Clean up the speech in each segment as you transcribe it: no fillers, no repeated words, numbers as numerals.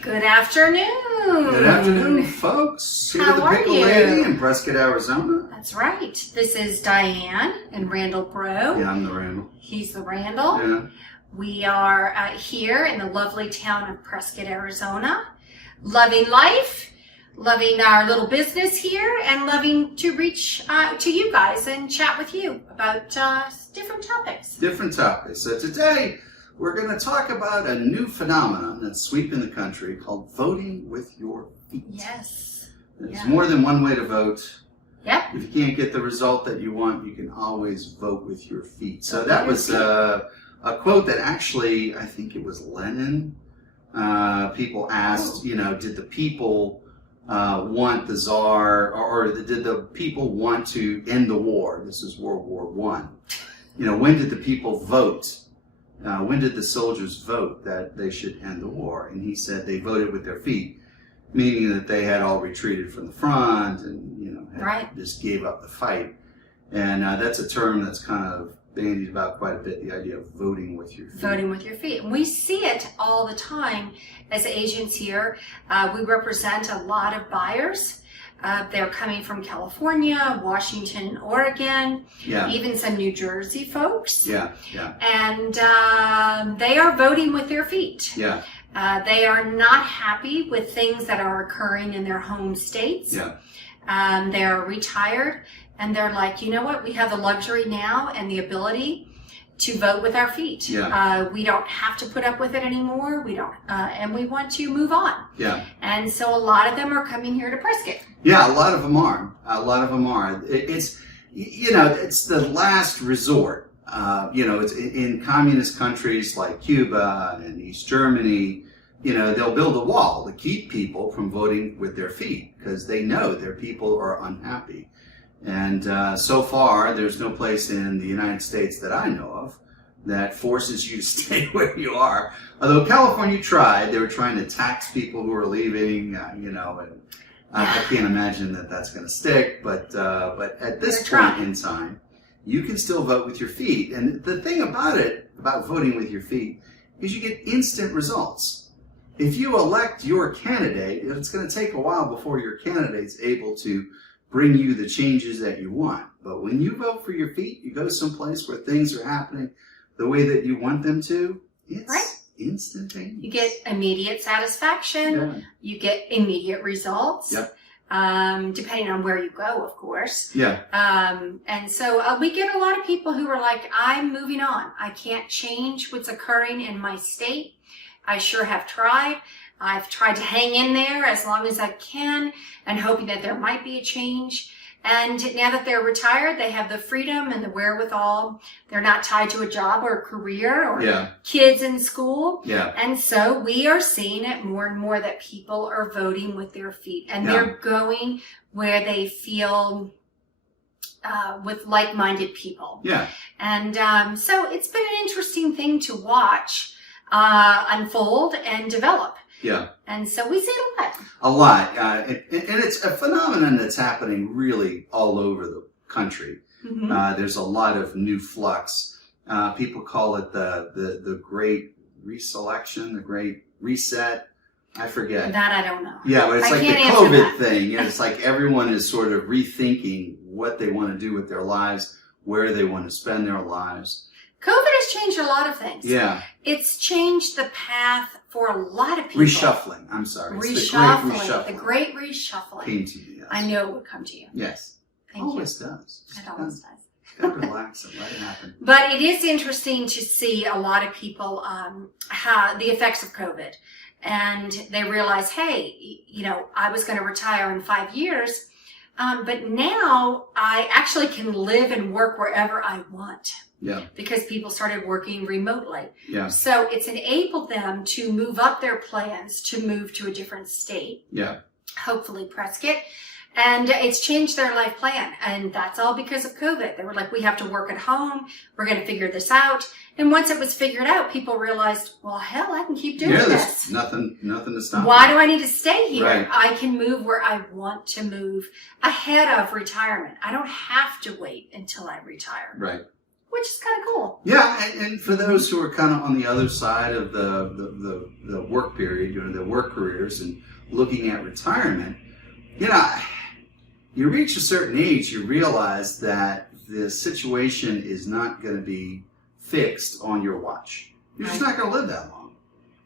Good afternoon. Good afternoon, folks. Here to the How are Pickle you? Lady in Prescott, Arizona. That's right. This is Diane and Randall Bro. Yeah, I'm the Randall. He's the Randall. Yeah. We are here in the lovely town of Prescott, Arizona. Loving life, loving our little business here, and loving to reach to you guys and chat with you about different topics. Different topics. So today, we're going to talk about a new phenomenon that's sweeping the country called voting with your feet. Yes. There's more than one way to vote. Yep. If you can't get the result that you want, you can always vote with your feet. So that was a quote that actually, I think it was Lenin. People asked, did the people want the Tsar, or did the people want to end the war? This is World War I. When did the people vote? When did the soldiers vote that they should end the war? And he said they voted with their feet, meaning that they had all retreated from the front and, just gave up the fight. And that's a term that's kind of bandied about quite a bit, the idea of voting with your feet. Voting with your feet. And we see it all the time as Asians here. We represent a lot of buyers. They're coming from California, Washington, Oregon, even some New Jersey folks. And they are voting with their feet. They are not happy with things that are occurring in their home states. They are retired, and they're like, you know what? We have the luxury now and the ability to vote with our feet. We don't have to put up with it anymore. We don't, and we want to move on. And so a lot of them are coming here to Prescott. Yeah, a lot of them are. It's the last resort. It's in communist countries like Cuba and East Germany. They'll build a wall to keep people from voting with their feet because they know their people are unhappy. And so far, there's no place in the United States that I know of that forces you to stay where you are. Although California tried, they were trying to tax people who are leaving, and I can't imagine that that's going to stick. But at this point in time, you can still vote with your feet. And the thing about voting with your feet, is you get instant results. If you elect your candidate, it's going to take a while before your candidate's able to bring you the changes that you want. But when you vote for your feet, you go someplace where things are happening the way that you want them to, it's instantaneous. You get immediate satisfaction. You get immediate results. Depending on where you go, of course. And so we get a lot of people who are like, I'm moving on. I can't change what's occurring in my state. I sure have tried. I've tried to hang in there as long as I can and hoping that there might be a change. And now that they're retired, they have the freedom and the wherewithal. They're not tied to a job or a career or kids in school. And so we are seeing it more and more that people are voting with their feet and they're going where they feel with like-minded people. And so it's been an interesting thing to watch unfold and develop. And so we see it a lot. And it's a phenomenon that's happening really all over the country. There's a lot of new flux. People call it the great reselection, the great reset. I forget. That I don't know. Yeah, but it's like the COVID thing. It's like everyone is sort of rethinking what they want to do with their lives, where they want to spend their lives. COVID has changed a lot of things. It's changed the path for a lot of people. Reshuffling. I'm sorry. The great reshuffling. Came to you, yes. I know it would come to you. Yes. Thank you. Always does. It always does. Gotta relax and let it happen. But it is interesting to see a lot of people how the effects of COVID. And they realize, hey, I was going to retire in 5 years, but now I actually can live and work wherever I want. Because people started working remotely. So it's enabled them to move up their plans to move to a different state. Hopefully Prescott. And it's changed their life plan. And that's all because of COVID. They were like, we have to work at home. We're going to figure this out. And once it was figured out, people realized, well, hell, I can keep doing this. There's nothing to stop me. Why do I need to stay here? I can move where I want to move ahead of retirement. I don't have to wait until I retire. which is kind of cool. Yeah, and for those who are kind of on the other side of the work period, the work careers, and looking at retirement, you reach a certain age, you realize that the situation is not going to be fixed on your watch. You're just not going to live that long.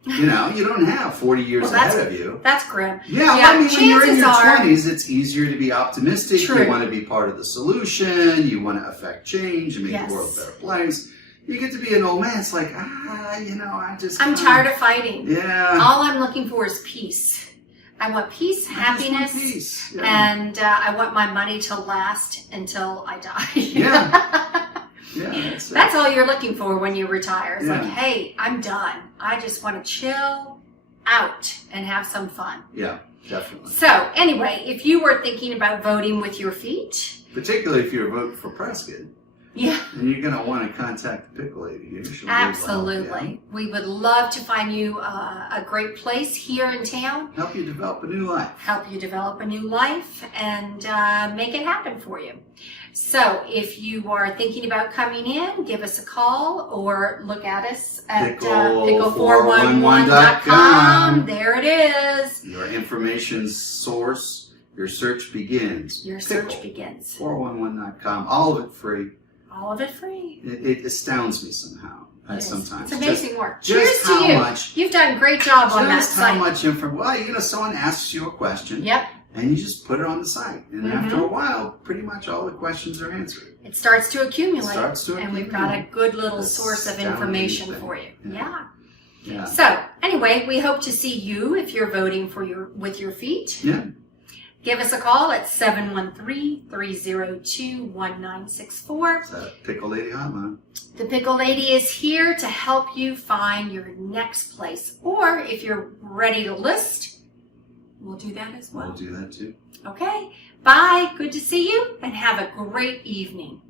You don't have 40 years ahead of you. That's grim. Yeah, I mean, when you're in your 20s, it's easier to be optimistic. True. You want to be part of the solution. You want to affect change and make the world a better place. You get to be an old man. It's like, I'm tired of fighting. Yeah. All I'm looking for is peace. I want peace, happiness, peace. Yeah. And I want my money to last until I die. Yeah. Yeah, that's all you're looking for when you retire. It's like, hey, I'm done. I just want to chill out and have some fun. Yeah, definitely. So anyway, if you were thinking about voting with your feet. Particularly if you're voting for Prescott. Yeah. And you're going to want to contact the Pickle Lady. Absolutely. We would love to find you a great place here in town. Help you develop a new life. And make it happen for you. So if you are thinking about coming in, give us a call or look at us at pickle411.com. There it is. Your information source, your search begins. Your search begins. 411.com. All of it free. All of it free. It astounds me somehow. Sometimes it's amazing work. Cheers to you. You've done a great job on that site. Just how much information. Well, someone asks you a question. Yep. And you just put it on the site. And after a while, pretty much all the questions are answered. It starts to accumulate. And we've got a good little source of information for you. Yeah. So, anyway, we hope to see you if you're voting with your feet. Yeah. Give us a call at 713-302-1964. It's a Pickle Lady hotline. The Pickle Lady is here to help you find your next place. Or if you're ready to list, we'll do that as well. We'll do that too. Okay. Bye. Good to see you and have a great evening.